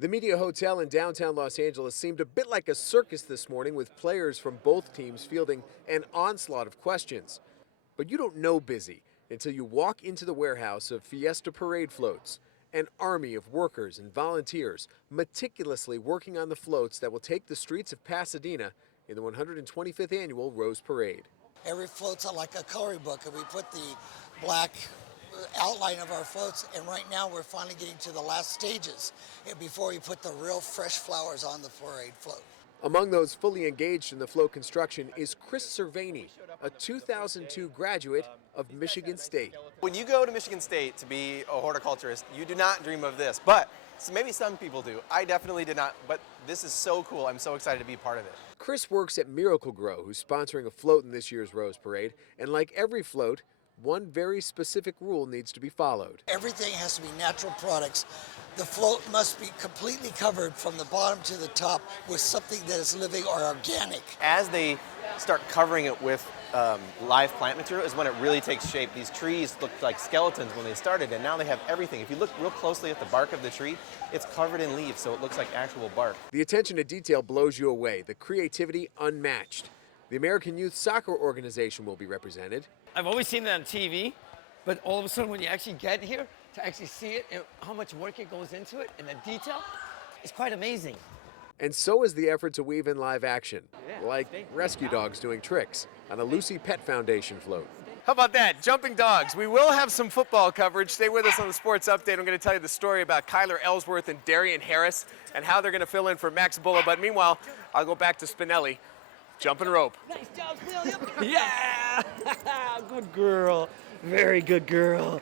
The Media Hotel in downtown Los Angeles seemed a bit like a circus this morning, with players from both teams fielding an onslaught of questions. But you don't know busy until you walk into the warehouse of Fiesta Parade floats, an army of workers and volunteers meticulously working on the floats that will take the streets of Pasadena in the 125th annual Rose Parade. Every float's like a coloring book, and we put the black outline of our floats, and right now we're finally getting to the last stages before we put the real fresh flowers on the parade float. Among those fully engaged in the float construction is Chris Cervani, a 2002 graduate of Michigan State. When you go to Michigan State to be a horticulturist, you do not dream of this, but maybe some people do. I definitely did not, but this is so cool. I'm so excited to be part of it. Chris works at Miracle Grow, who's sponsoring a float in this year's Rose Parade, and like every float, one very specific rule needs to be followed. Everything has to be natural products. The float must be completely covered from the bottom to the top with something that is living or organic. As they start covering it with live plant material is when it really takes shape. These trees looked like skeletons when they started, and now they have everything. If you look real closely at the bark of the tree, it's covered in leaves, so it looks like actual bark. The attention to detail blows you away, the creativity unmatched. The American Youth Soccer Organization will be represented. I've always seen it on TV, but all of a sudden when you actually get here to actually see it and how much work it goes into it and the detail, it's quite amazing. And so is the effort to weave in live action, like rescue dogs doing tricks on a Lucy Pet Foundation float. How about that? Jumping dogs. We will have some football coverage. Stay with us on the Sports Update. I'm going to tell you the story about Kyler Ellsworth and Darian Harris and how they're going to fill in for Max Bulla. But meanwhile, I'll go back to Spinelli. Jumping rope. Nice job, Bill. Yeah! Good girl. Very good girl.